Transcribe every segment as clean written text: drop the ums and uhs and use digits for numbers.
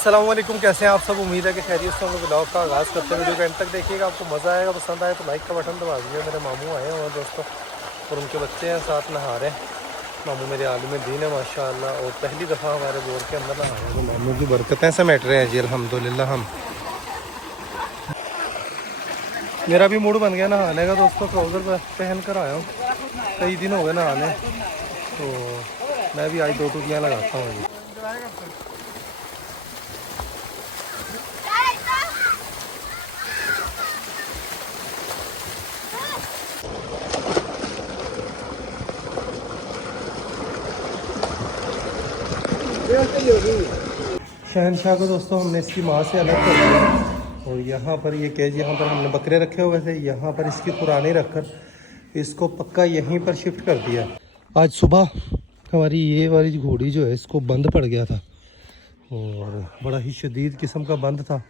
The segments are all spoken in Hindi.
अस्सलामुअलैकुम, कैसे हैं आप सब। उम्मीद है कि खैरियत से होंगे। ब्लॉग का आगाज़ करते हैं, वीडियो को एंड तक देखिएगा, आपको मज़ा आएगा। पसंद आए तो लाइक का बटन दबा दीजिए। मेरे मामू आए हैं और दोस्तों और उनके बच्चे हैं, साथ नहा रहे हैं। मामू मेरे आलिम दीन है माशाल्लाह, और पहली दफ़ा हमारे बोर के अंदर नहा रहे हैं। तो मामू की बरकतें समेट रहे हैं जी, अल्हम्दुलिल्लाह। हम मेरा भी मूड बन गया नहाने का दोस्तों। ट्राउज़र पहन कर आया हूँ, कई दिन हो गए नहाने, तो मैं भी आज 2 टुकियाँ लगाता हूँ जी। शहनशाह को दोस्तों हमने इसकी माँ से अलग कर दिया, और यहाँ पर ये केज, यहाँ पर हमने बकरे रखे हुए थे, यहाँ पर इसकी पुरानी रखकर इसको पक्का यहीं पर शिफ्ट कर दिया। आज सुबह हमारी ये वाली घोड़ी जो है इसको बंद पड़ गया था, और बड़ा ही शदीद किस्म का बंद था,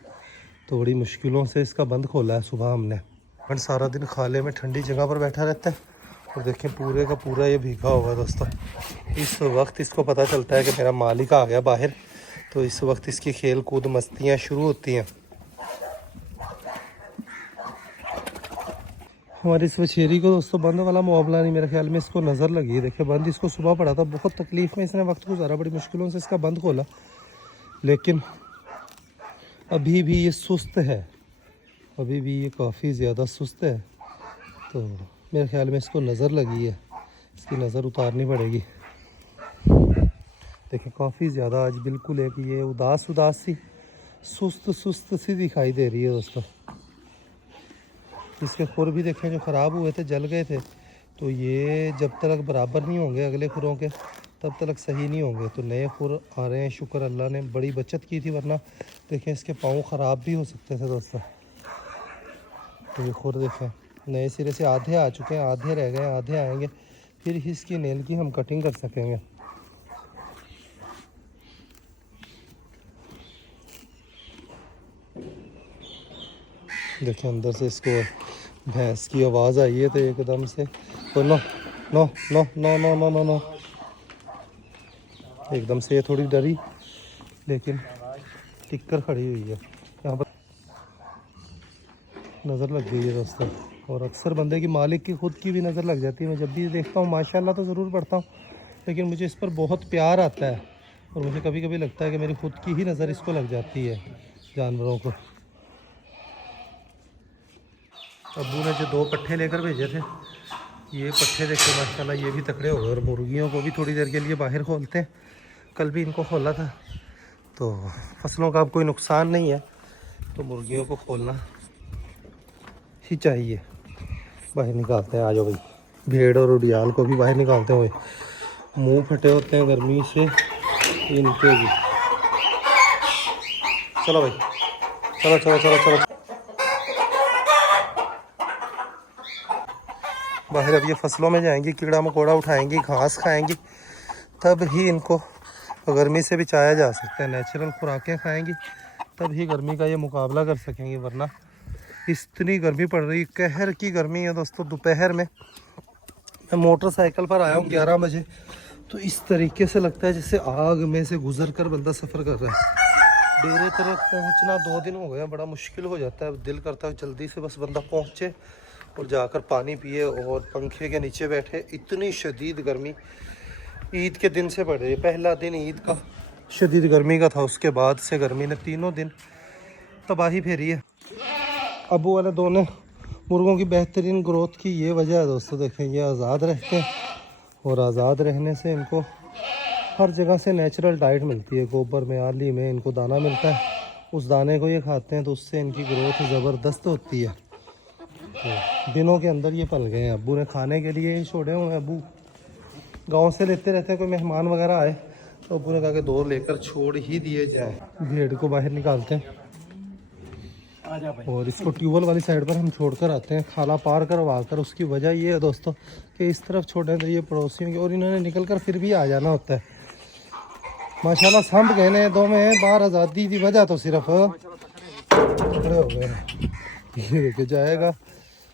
तो बड़ी मुश्किलों से इसका बंद खोला है सुबह हमने। और सारा दिन खाले में ठंडी जगह पर बैठा रहता है, और देखें पूरे का पूरा ये भीगा हुआ दोस्तों। इस वक्त इसको पता चलता है कि मेरा मालिक आ गया बाहर, तो इस वक्त इसकी खेल कूद मस्तियाँ शुरू होती हैं। हमारी इस वछेरी को दोस्तों बंद वाला मुआवला नहीं, मेरे ख्याल में इसको नज़र लगी है। देखिए बंद इसको सुबह पड़ा था, बहुत तकलीफ़ में इसने वक्त गुजारा, बड़ी मुश्किलों से इसका बंद खोला, लेकिन अभी भी ये सुस्त है, अभी भी ये काफ़ी ज़्यादा सुस्त है। तो मेरे ख्याल में इसको नज़र लगी है, इसकी नज़र उतारनी पड़ेगी। देखिए काफ़ी ज़्यादा आज बिल्कुल एक ये उदास सी सुस्त सी दिखाई दे रही है दोस्तों। इसके खुर भी देखें जो ख़राब हुए थे, जल गए थे, तो ये जब तक बराबर नहीं होंगे अगले खुरों के तब तक सही नहीं होंगे। तो नए खुर आ रहे हैं, शुक्र अल्लाह ने बड़ी बचत की थी, वरना देखें इसके पाँव ख़राब भी हो सकते थे दोस्तों। तो ये खुर देखें नए सिरे से आधे आ चुके हैं, आधे रह गए, आधे आएंगे, फिर इसकी नेल की हम कटिंग कर सकेंगे। देखें अंदर से इसको भैंस की आवाज़ आई है, तो एकदम से तो no no no no no no no no एकदम से ये थोड़ी डरी, लेकिन टिक कर खड़ी हुई है। यहाँ पर नज़र लग गई है दोस्तों, और अक्सर बंदे की मालिक की खुद की भी नज़र लग जाती है। मैं जब भी देखता हूँ माशाल्लाह तो ज़रूर पढ़ता हूँ, लेकिन मुझे इस पर बहुत प्यार आता है, और मुझे कभी कभी लगता है कि मेरी खुद की ही नज़र इसको लग जाती है जानवरों को। अब्बू ने जो 2 पट्ठे लेकर भेजे थे, ये पट्ठे देखो माशाल्लाह ये भी तकड़े हो गए, और मुर्गियों को भी थोड़ी देर के लिए बाहर खोलते हैं। कल भी इनको खोला था, तो फसलों का अब कोई नुकसान नहीं है, तो मुर्गियों को खोलना ही चाहिए। बाहर निकालते हैं, आ जाओ भाई। भेड़ और उड़ियाल को भी बाहर निकालते हुए, मुंह फटे होते हैं गर्मी से इनके भी। चलो भाई, चलो चलो चलो चलो बाहर। अब ये फसलों में जाएंगी, कीड़ा मकोड़ा उठाएंगी, घास खाएंगी, तब ही इनको गर्मी से बचाया जा सकता है। नेचुरल खुराकें खाएंगी तब ही गर्मी का ये मुकाबला कर सकेंगे, वरना इतनी गर्मी पड़ रही, कहर की गर्मी है दोस्तों। दोपहर में मैं मोटरसाइकिल पर आया हूँ 11 बजे, तो इस तरीके से लगता है जैसे आग में से गुजर कर बंदा सफ़र कर रहा है। डेरे तक पहुँचना 2 दिन हो गया, बड़ा मुश्किल हो जाता है। दिल करता है जल्दी से बस बंदा पहुँचे और जाकर पानी पिए और पंखे के नीचे बैठे। इतनी शदीद गर्मी ईद के दिन से पड़ रही है। पहला दिन ईद का शदीद गर्मी का था, उसके बाद से गर्मी ने 3 दिन तबाही फेरी है। अबू वाले 2 ने मुर्गों की बेहतरीन ग्रोथ की ये वजह है दोस्तों। देखें ये आज़ाद रहते हैं, और आज़ाद रहने से इनको हर जगह से नेचुरल डाइट मिलती है। गोबर में, आली में इनको दाना मिलता है, उस दाने को ये खाते हैं, तो उससे इनकी ग्रोथ ज़बरदस्त होती है। तो दिनों के अंदर ये पल गए हैं। अब्बू ने खाने के लिए ही छोड़े हुए हैं। अब्बू गांव से लेते रहते हैं, कोई मेहमान वगैरह आए तो अब्बू ने कहा कि 2 लेकर छोड़ ही दिए जाए। भेड़ को बाहर निकालते हैं, और इसको ट्यूबवेल वाली साइड पर हम छोड़कर आते हैं, खाला पार करवा कर। उसकी वजह ये है दोस्तों कि इस तरफ छोड़े तो ये पड़ोसियों की, और इन्होंने निकल कर फिर भी आ जाना होता है। माशाल्लाह संभ गए ने 2 में बाहर आज़ादी की वजह तो सिर्फ खड़े हो गए हैं। ये लेके जाएगा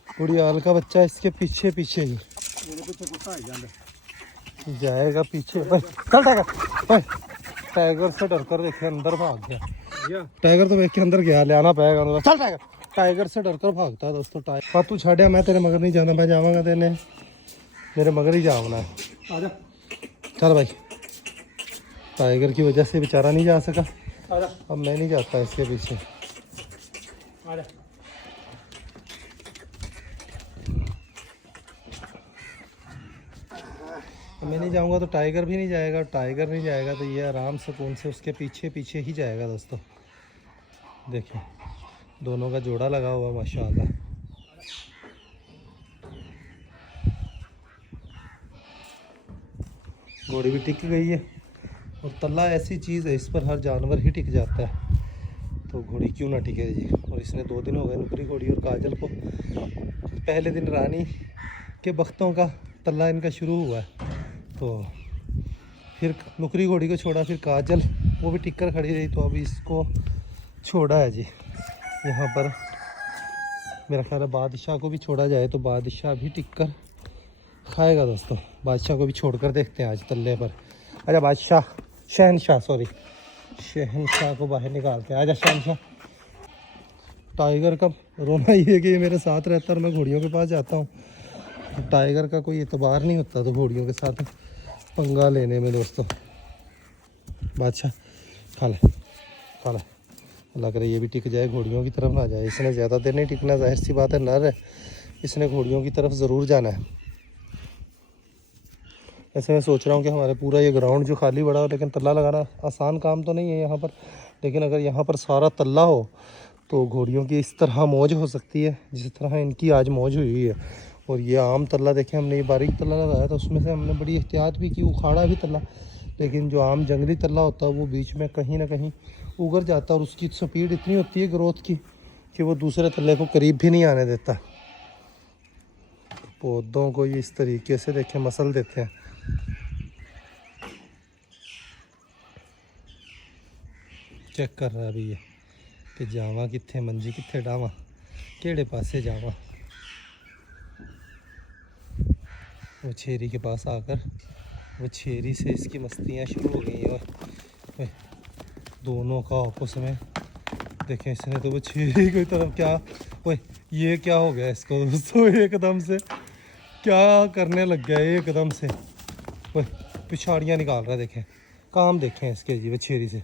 उड़ियाल का बच्चा, इसके पीछे पीछे ही जाएगा पीछे। चल टाइगर, टाइगर से डर कर देखे अंदर भाग गया। टाइगर तो देख के अंदर गया, ले आना पाएगा अंदर। चल टाइगर, टाइगर से डर कर भागता है दोस्तों टाइगर। हाँ तू छाड़िया, मैं तेरे मगर नहीं जाना, मैं जाऊँगा तेने मेरे मगर ही जाऊँगा। आजा चल भाई। टाइगर की वजह से बेचारा नहीं जा सका, अब मैं नहीं जाता इसके पीछे। मैं नहीं जाऊंगा तो टाइगर भी नहीं जाएगा, टाइगर नहीं जाएगा तो ये आराम सुकून से उसके पीछे पीछे ही जाएगा दोस्तों। देखिए दोनों का जोड़ा लगा हुआ माशाल्लाह। घोड़ी भी टिक गई है, और तल्ला ऐसी चीज़ है इस पर हर जानवर ही टिक जाता है, तो घोड़ी क्यों ना टिके जी। और इसने 2 दिन हो गए नुकरी घोड़ी और काजल को। पहले दिन रानी के बख्तों का तल्ला इनका शुरू हुआ है, तो फिर नुकरी घोड़ी को छोड़ा, फिर काजल वो भी टिक कर खड़ी रही, तो अभी इसको छोड़ा है जी। यहाँ पर मेरा ख्याल है बादशाह को भी छोड़ा जाए तो बादशाह भी टिक कर खाएगा दोस्तों। बादशाह को भी छोड़कर देखते हैं आज तल्ले पर। आजा बादशाह, शहनशाह सॉरी, शहनशाह को बाहर निकालते हैं। आजा शहनशाह। टाइगर का रोना ये है कि ये मेरे साथ रहता है और मैं घोड़ियों के पास जाता हूँ। टाइगर का कोई एतबार नहीं होता तो घोड़ियों के साथ पंगा लेने में दोस्तों। बादशाह खा ले, खा ले। अल्लाह करे ये भी टिक जाए, घोड़ियों की तरफ ना जाए। इसने ज़्यादा देर नहीं टिकना, जाहिर सी बात है नर है, इसने घोड़ियों की तरफ ज़रूर जाना है। ऐसे मैं सोच रहा हूँ कि हमारे पूरा ये ग्राउंड जो खाली पड़ा हो, लेकिन तल्ला लगाना आसान काम तो नहीं है यहाँ पर, लेकिन अगर यहाँ पर सारा तल्ला हो तो घोड़ियों की इस तरह मौज हो सकती है जिस तरह इनकी आज मौज हुई है। और ये आम तल्ला देखें हमने, ये बारीक तल्ला लगाया था, उसमें से हमने बड़ी एहतियात भी की, उखाड़ा भी तल्ला, लेकिन जो आम जंगली तल्ला होता है वो बीच में कहीं ना कहीं उगर जाता है, और उसकी स्पीड इतनी होती है ग्रोथ की कि वो दूसरे तल्ले को करीब भी नहीं आने देता। पौधों को ये इस तरीके से देखें मसल देते हैं। चेक कर रहा है अभी ये कि जावा कित्थे मंजी कित्थे डावा, केड़े पासे जावा। वो छेरी के पास आकर वो छेरी से इसकी मस्तियाँ शुरू हो गई हैं। दोनों का आपस में देखें, इसने तो वो छेरी की तरफ क्या, ओए ये क्या हो गया इसको दोस्तों, एकदम से क्या करने लग गया एकदम से। ओए पिछाड़ियाँ निकाल रहा है, देखें काम देखें इसके जी। वो छेरी से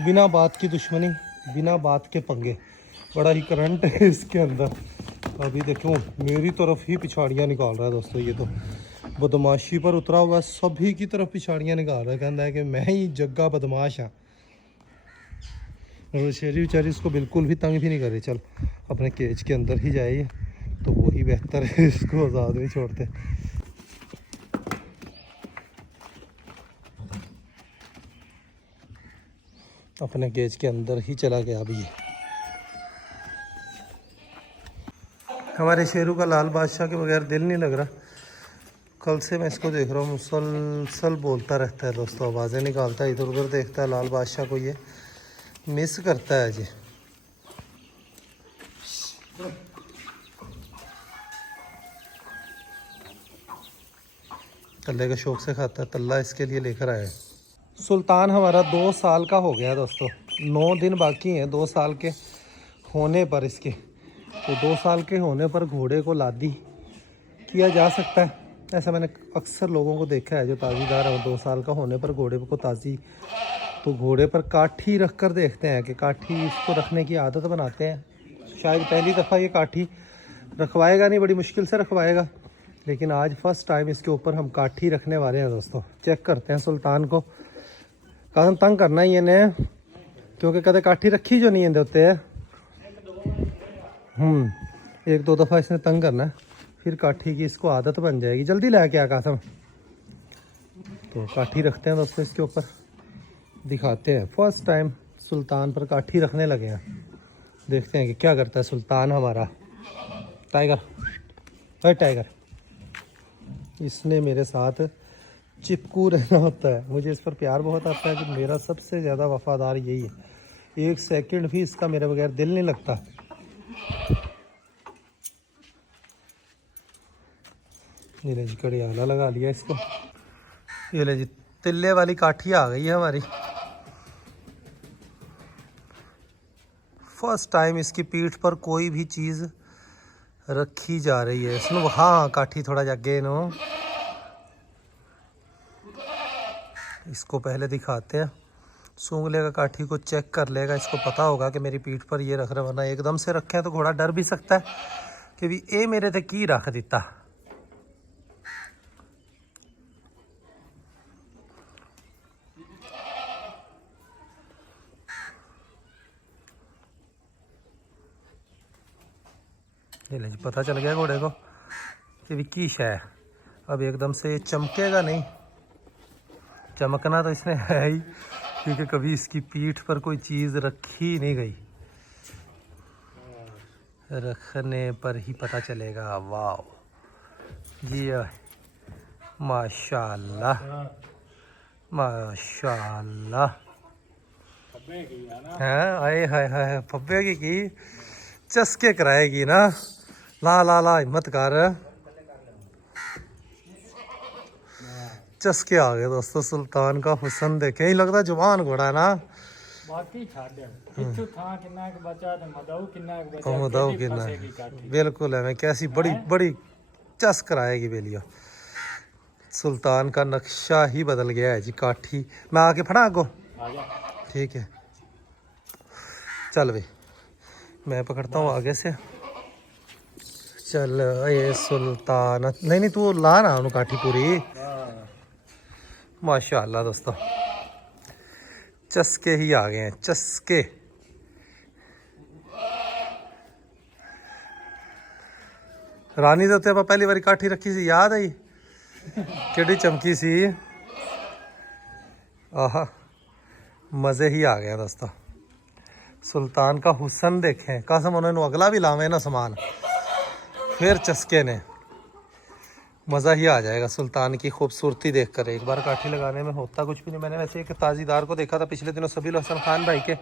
बिना बात की दुश्मनी, बिना बात के पंगे, बड़ा ही करंट है इसके अंदर। अभी देखो मेरी तरफ ही पिछाड़ियाँ निकाल रहा है दोस्तों। ये तो बदमाशी पर उतरा हुआ, सभी की तरफ पिछाड़ियाँ निकाल रहा है, कहता है कि मैं ही जग्गा बदमाश हाँ। और शेरी बेचारी इसको बिल्कुल भी तंग भी नहीं कर रही, चल अपने केज के अंदर ही जाए तो वही बेहतर है, इसको आज़ाद नहीं छोड़ते। अपने केज के अंदर ही चला गया अभी ये। हमारे शेरू का लाल बादशाह के बगैर दिल नहीं लग रहा। कल से मैं इसको देख रहा हूँ, मुसलसल बोलता रहता है दोस्तों, आवाज़ें निकालता है, इधर उधर देखता है। लाल बादशाह को ये मिस करता है जी। तल्ले का शौक से खाता है, तल्ला इसके लिए लेकर आया है। सुल्तान हमारा 2 साल का हो गया दोस्तों, 9 दिन बाकी हैं 2 साल के होने पर इसके। तो 2 साल के होने पर घोड़े को लादी किया जा सकता है। ऐसा मैंने अक्सर लोगों को देखा है जो ताज़ीदार है, 2 साल का होने पर घोड़े को ताज़ी, तो घोड़े पर काठी रख कर देखते हैं कि काठी इसको रखने की आदत बनाते हैं। शायद पहली दफ़ा ये काठी रखवाएगा नहीं, बड़ी मुश्किल से रखवाएगा, लेकिन आज फर्स्ट टाइम इसके ऊपर हम काठी रखने वाले हैं दोस्तों। चेक करते हैं सुल्तान को, कारण तंग करना ही इन्हें, क्योंकि कदे काठी रखी जो नहीं होते है। 1-2 दफ़ा इसने तंग करना है, फिर काठी की इसको आदत बन जाएगी। जल्दी ला के आ कासम। तो काठी रखते हैं दोस्तों इसके ऊपर, दिखाते हैं। फर्स्ट टाइम सुल्तान पर काठी रखने लगे हैं, देखते हैं कि क्या करता है सुल्तान हमारा। टाइगर, अरे टाइगर, इसने मेरे साथ चिपकू रहना होता है। मुझे इस पर प्यार बहुत आता है कि मेरा सबसे ज़्यादा वफादार यही है। 1 सेकंड भी इसका मेरे बगैर दिल नहीं लगता। ये ले जी कड़ियाला लगा लिया इसको। ये ले जी तिल्ले वाली काठी आ गई है हमारी। फर्स्ट टाइम इसकी पीठ पर कोई भी चीज़ रखी जा रही है। इसमें हाँ काठी थोड़ा जगे नो, इसको पहले दिखाते हैं। सूंघ लेगा, काठी को चेक कर लेगा, इसको पता होगा कि मेरी पीठ पर ये रख रहे, वरना एकदम से रखें तो घोड़ा डर भी सकता है कि भी ए मेरे ते की रख दिता। ये ले जी, पता चल गया घोड़े को कि भी की शय। अब एकदम से ये चमकेगा नहीं, चमकना तो इसने है ही, क्योंकि कभी इसकी पीठ पर कोई चीज़ रखी नहीं गई। रखने पर ही पता चलेगा। वाह जी, माशाल्लाह माशाल्लाह। हैं आए हाय हाय, फब्बे की चस्के कराएगी ना। ला ला ला हिम्मत कर, चस्के आ गए दोस्तों। सुल्तान का हुस्न देखे, ही लगता जवान घोड़ा है ना। बाकी बिल्कुल है, मैं कैसी बड़ी बड़ी चस कराएगी बेलिया। सुल्तान का नक्शा ही बदल गया है जी। काठी मैं आके फड़ा आगो, ठीक है चल भाई, मैं पकड़ता हूँ आगे से। चल ये सुल्तान, नहीं नहीं तू ला ना उन्होंने काठी पूरी। माशाल्लाह दोस्तों, चस्के ही आ गए हैं, चस्के। रानी तो तेरे पहली बारी काठी रखी सी, याद आई केड़ी चमकी सी। आहा, मज़े ही आ गए दोस्तों। सुल्तान का हुस्न देखें, कसम उन्होंने अगला भी लावे ना सामान, फिर चस्के ने मज़ा ही आ जाएगा। सुल्तान की खूबसूरती देखकर एक बार काठी लगाने में होता कुछ भी नहीं। मैंने वैसे एक ताज़ीदार को देखा था पिछले दिनों, सबील हसन खान भाई के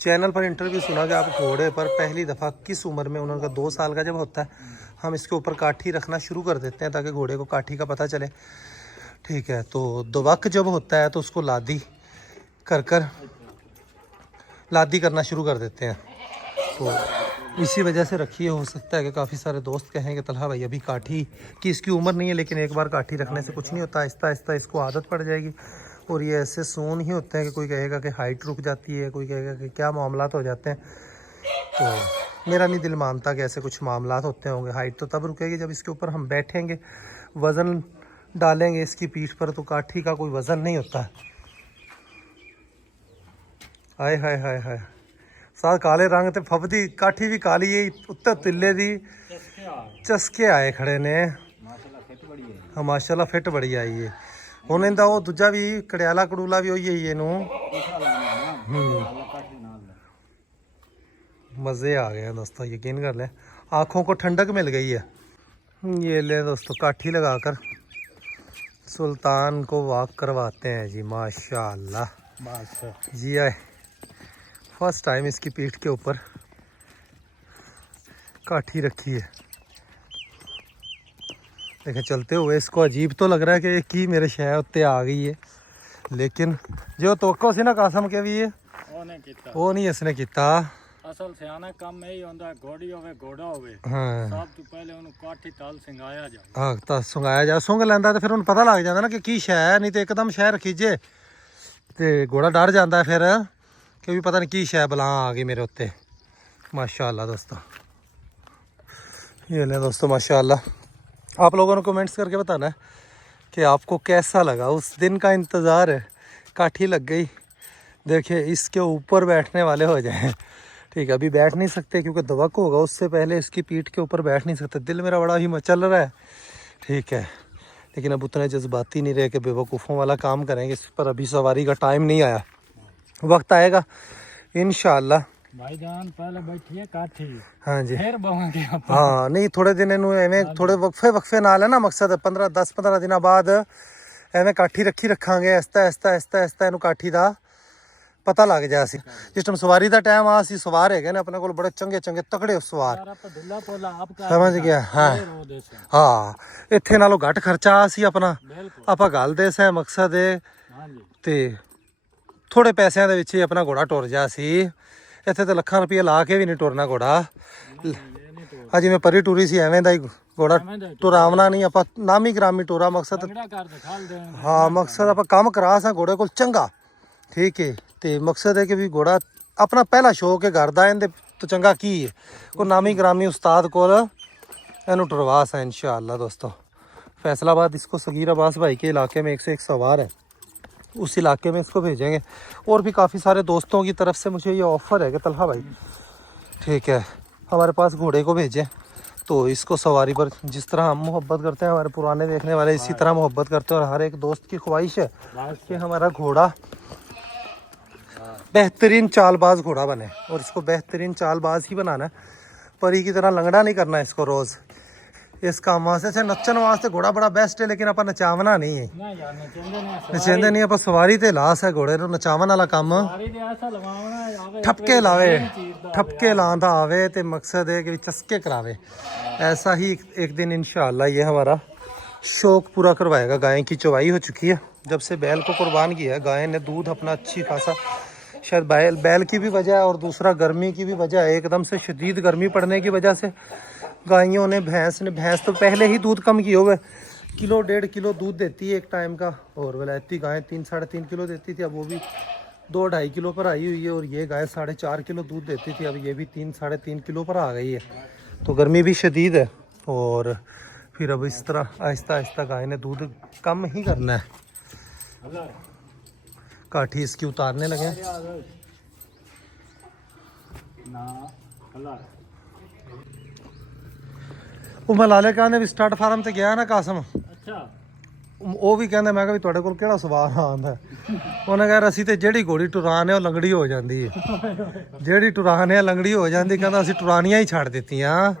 चैनल पर इंटरव्यू सुना कि आप घोड़े पर पहली दफ़ा किस उम्र में, उन्होंने 2 साल का जब होता है हम इसके ऊपर काठी रखना शुरू कर देते हैं ताकि घोड़े को काठी का पता चले, ठीक है। तो दुबक जब होता है तो उसको लादी कर लादी करना शुरू कर देते हैं। तो इसी वजह से रखी है। हो सकता है कि काफ़ी सारे दोस्त कहें कि तलहा भाई अभी काठी की इसकी उम्र नहीं है, लेकिन एक बार काठी रखने से कुछ नहीं होता, आहिस्ता आहिस्ता इसको आदत पड़ जाएगी। और ये ऐसे सोन ही होते हैं कि कोई कहेगा कि हाइट रुक जाती है, कोई कहेगा कि क्या मामला हो जाते हैं। तो मेरा नहीं दिल मानता कि ऐसे कुछ मामला होते होंगे। हाइट तो तब रुकेगी जब इसके ऊपर हम बैठेंगे, वज़न डालेंगे इसकी पीठ पर, तो काठी का कोई वज़न नहीं होता। हाय हाय हाय हाय, साथ काले रंग ते फबदी काठी भी काली है, उत्ते तिल्ले दी चस्के आए खड़े ने। हाँ माशाल्लाह फिट बड़ी आई है। हुण इंदा वो दूजा भी कड़ियाला कड़ूला भी होई है नू। मज़े आ गए हैं दोस्तों, यकीन कर लें, आँखों को ठंडक मिल गई है। ये ले दोस्तों, काठी लगाकर सुल्तान को वॉक करवाते हैं जी। माशाल्लाह जी। आए फर्स्ट टाइम इसकी पीठ के ऊपर काठी रखी है। देखें चलते हुए इसको अजीब तो लग रहा है कि की मेरे शहर उत्ते आ गई है, लेकिन जो तो सी ना कासम के भी वो नहीं इसने किता। असल सियाना काम यही होंदा है, घोड़ी होवे घोड़ा होवे, हाँ सब तो पहले उन्हें काठी ताल सिंगाया जाए। हाँ तो सुंगाया जा, सुंग लेंदा तो फिर उन्हें पता लग जाता ना कि की शह, नहीं तो एकदम शहर खींचे तो घोड़ा डर जाता है फिर कि भी पता नहीं की शह बला आ गई मेरे उत्ते। माशाल्लाह दोस्तों, ये ले दोस्तों माशाल्लाह। आप लोगों ने कमेंट्स करके बताना है कि आपको कैसा लगा। उस दिन का इंतज़ार है, काठी लग गई। देखिए इसके ऊपर बैठने वाले हो जाए, ठीक है। अभी बैठ नहीं सकते क्योंकि दवक होगा, उससे पहले इसकी पीठ के ऊपर बैठ नहीं सकते। दिल मेरा बड़ा ही मचल रहा है, ठीक है, लेकिन अब उतने जज्बाती नहीं रहे कि बेवकूफ़ों वाला काम करेंगे। इस पर अभी सवारी का टाइम नहीं आया, वक्त आएगा इंशाअल्लाह। भाईजान पहले बैठिए काठी, हाँ जी, फिर बवांगे। हाँ नहीं थोड़े दिन एवें थोड़े वक्फे नाल है ना, मकसद 10-15 दिन बाद एवें काठी रखी रखांगे। ऐसा ऐसा ऐसा ऐसा इनू काठी का पता लग जाए। जिस टाइम सवारी का टाइम आ सी सवार है अपने को बड़े चंगे चंगे तकड़े सवार, समझ गया। हाँ हाँ, इत्थे नालों घट खर्चा आ सी अपना, आप गल दे से मकसद है ते थोड़े पैसों के अपना घोड़ा टुर जा सी। ਇੱਥੇ ਤੇ ਲੱਖਾਂ ਰੁਪਏ ਲਾ ਕੇ ਵੀ ਨਹੀਂ ਟੁਰਨਾ ਘੋੜਾ। ਇਹ ਨਹੀਂ ਤੋੜ ਹਾਂ ਜਿਵੇਂ ਪਰੀ ਟੂਰੀ ਸੀ ਐਵੇਂ ਦਾ ਹੀ ਘੋੜਾ ਐਵੇਂ ਦਾ ਹੀ ਟੁਰਾਵਣਾ ਨਹੀਂ, ਆਪਾਂ ਨਾਮੀ ਗ੍ਰਾਮੀ ਟੋਰਾ ਮਕਸਦ। ਤਗੜਾ ਕਰ ਦਿਖਾਲ ਦੇਣ ਹਾਂ ਮਕਸਦ ਆਪਾਂ ਕੰਮ ਕਰਾ ਸਾਂ ਘੋੜੇ ਕੋਲ ਚੰਗਾ, ਠੀਕ ਹੈ। ਤੇ ਮਕਸਦ ਹੈ ਕਿ ਵੀ ਘੋੜਾ ਆਪਣਾ ਪਹਿਲਾ ਸ਼ੌਕ ਹੈ ਘਰ ਦਾ, ਇਹਦੇ ਤੋਂ ਚੰਗਾ ਕੀ ਹੈ। ਕੋਈ ਨਾਮੀ ਗ੍ਰਾਮੀ ਉਸਤਾਦ ਕੋਲ ਇਹਨੂੰ टुरवा सा इंशाअल्लाह दोस्तों। फैसलाबाद इसको सगीर अब्बास भाई के इलाके में 101 सवार है, उस इलाके में इसको भेजेंगे। और भी काफ़ी सारे दोस्तों की तरफ से मुझे ये ऑफ़र है कि तलहा भाई ठीक है हमारे पास घोड़े को भेजें, तो इसको सवारी पर जिस तरह हम मोहब्बत करते हैं, हमारे पुराने देखने वाले इसी तरह मोहब्बत करते हैं। और हर एक दोस्त की ख्वाहिश है कि हमारा घोड़ा बेहतरीन चालबाज घोड़ा बने, और इसको बेहतरीन चालबाज ही बनाना है। परी की तरह लंगड़ा नहीं करना है इसको रोज़। इसका वास्ते से नच्चन वास्ते घोड़ा बड़ा बेस्ट है, लेकिन अपन नचावना नहीं है। ਨਾ ਯਾਰ ਨਚੰਦੇ ਨੇ नचाते नहीं आप सवारी ते लास है घोड़े ਨੂੰ ਨਚਾਵਣ ਵਾਲਾ ਕੰਮ। ਸਾਰੀ ਦੇ ਐਸਾ ਲਵਾਉਣਾ ਆਵੇ ठपके लावे, ठपके लांदा आवे ते मकसद है कि चस्के करावे। ऐसा ही एक दिन इंशाअल्लाह ये हमारा शौक पूरा करवाएगा। गाय की चवाई हो चुकी है, जब से बैल को कुर्बान किया है गाय ने दूध अपना अच्छी खासा, शायद बैल की भी वजह है और दूसरा गर्मी की भी वजह है। एकदम से शदीद गर्मी पड़ने की वजह से गायों ने भैंस तो पहले ही दूध कम किए हुए, किलो 1.5 किलो दूध देती है एक टाइम का, और वलायती गाय 3-3.5 किलो देती थी, अब वो भी 2-2.5 किलो पर आई हुई है। और ये गाय 4.5 किलो दूध देती थी, अब ये भी 3-3.5 किलो पर आ गई है। तो गर्मी भी शदीद है, और फिर अब इस तरह आहिस्ता आहिस्ता गाय ने दूध कम ही करना है। काठी इसकी उतारने लगे हैं। ਨਾ ਹਲਾ ਉਹ ਮੈਂ ਲਾਲੇ ਕਹਿੰਦੇ ਵੀ ਸਟਾਰਟ ਫਾਰਮ ਤੇ ਗਿਆ ਨਾ ਕਾਸਮ, ਅੱਛਾ ਉਹ ਵੀ ਕਹਿੰਦਾ ਮੈਂ ਕਿਹਾ ਵੀ ਤੁਹਾਡੇ ਕੋਲ ਕਿਹੜਾ ਸਵਾਰ ਆਉਂਦਾ। ਉਹਨੇ ਕਿਹਾ ਅਸੀਂ ਤੇ ਜਿਹੜੀ ਘੋੜੀ ਟੁਰਾਨ ਹੈ ਉਹ ਲੰਗੜੀ ਹੋ ਜਾਂਦੀ ਹੈ, ਜਿਹੜੀ ਟੁਰਾਨ ਹੈ ਲੰਗੜੀ ਹੋ ਜਾਂਦੀ। ਕਹਿੰਦਾ ਅਸੀਂ ਟੁਰਾਨੀਆਂ ਹੀ ਛੱਡ ਦਿੱਤੀਆਂ,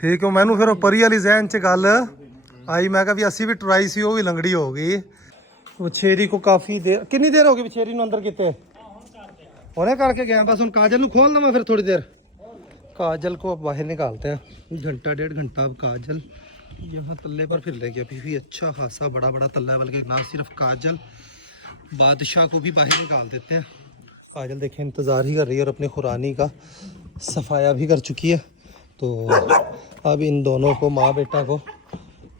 ਠੀਕ ਹੈ। ਮੈਨੂੰ ਫਿਰ ਉਹ ਪਰੀ ਵਾਲੀ ਜ਼ਹਿਨ 'ਚ ਗੱਲ ਆਈ, ਮੈਂ ਕਿਹਾ ਵੀ ਅਸੀਂ ਵੀ ਟੁਰਾਈ ਸੀ, ਉਹ ਵੀ ਲੰਗੜੀ ਹੋ ਗਈ। ਵਿਛੇਰੀ ਕੋ ਕਾਫੀ ਦੇਰ, ਕਿੰਨੀ ਦੇਰ ਹੋ ਗਈ ਵਿਛੇਰੀ ਨੂੰ ਅੰਦਰ ਕੀਤੇ? ਹੁਣੇ करके गया बस। हम काजल को खोल लवा फिर थोड़ी देर। काजल को अब बाहर निकालते हैं, 1-1.5 घंटा अब काजल यहाँ तल्ले पर फिर लेगी। अभी भी अच्छा खासा बड़ा बड़ा तल्ला है, बल्कि ना सिर्फ काजल बादशाह को भी बाहर निकाल देते हैं। काजल देखें इंतज़ार ही कर रही है और अपनी खुरानी का सफाया भी कर चुकी है। तो अब इन दोनों को, माँ बेटा को,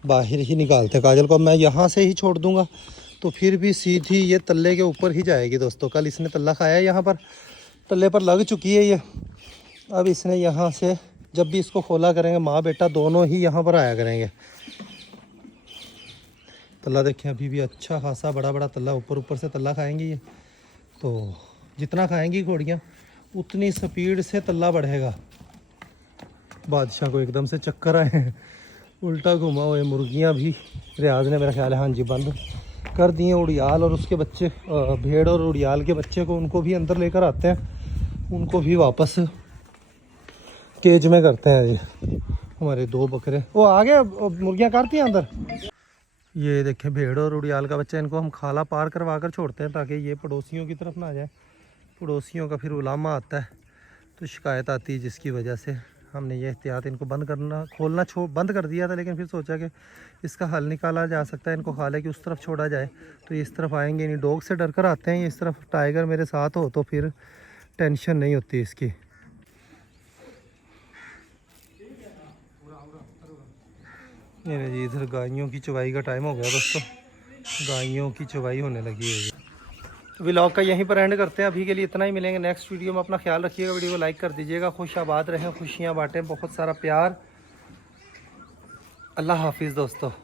बाहर ही निकालते हैं। काजल को मैं यहाँ से ही छोड़ दूँगा तो फिर भी सीधी ये तल्ले के ऊपर ही जाएगी दोस्तों। कल इसने तल्ला खाया है, यहाँ पर तल्ले पर लग चुकी है ये। अब इसने यहाँ से जब भी इसको खोला करेंगे, माँ बेटा दोनों ही यहाँ पर आया करेंगे। तल्ला देखें अभी भी अच्छा खासा बड़ा बड़ा तल्ला, ऊपर ऊपर से तल्ला खाएंगी ये। तो जितना खाएंगी घोड़ियाँ उतनी स्पीड से तल्ला बढ़ेगा। बादशाह को एकदम से चक्कर आए हैं, उल्टा घुमा हुआ है। मुर्गियाँ भी रियाज ने मेरा ख्याल है हाँ जी बंद कर दिए। उड़ियाल और उसके बच्चे, भेड़ और उड़ियाल के बच्चे को, उनको भी अंदर लेकर आते हैं, उनको भी वापस केज में करते हैं। ये हमारे 2 बकरे वो आ गए, मुर्गियाँ काटती हैं अंदर। ये देखें भेड़ और उड़ियाल का बच्चा, इनको हम खाला पार करवा कर छोड़ते हैं ताकि ये पड़ोसियों की तरफ ना जाए। पड़ोसियों का फिर उलामा आता है तो शिकायत आती है, जिसकी वजह से हमने ये एहतियात इनको खोलना बंद कर दिया था। लेकिन फिर सोचा कि इसका हल निकाला जा सकता है, इनको खाले की उस तरफ छोड़ा जाए तो ये इस तरफ आएंगे नहीं। डॉग से डर कर आते हैं, ये इस तरफ टाइगर मेरे साथ हो तो फिर टेंशन नहीं होती इसकी। ये जी इधर गायों की चवाई का टाइम हो गया दोस्तों, गायों की चवाई होने लगी है। व्लॉग का यहीं पर एंड करते हैं, अभी के लिए इतना ही। मिलेंगे नेक्स्ट वीडियो में। अपना ख्याल रखिएगा, वीडियो को लाइक कर दीजिएगा। खुश आबाद रहें, खुशियाँ बांटें, बहुत सारा प्यार। अल्लाह हाफिज़ दोस्तों।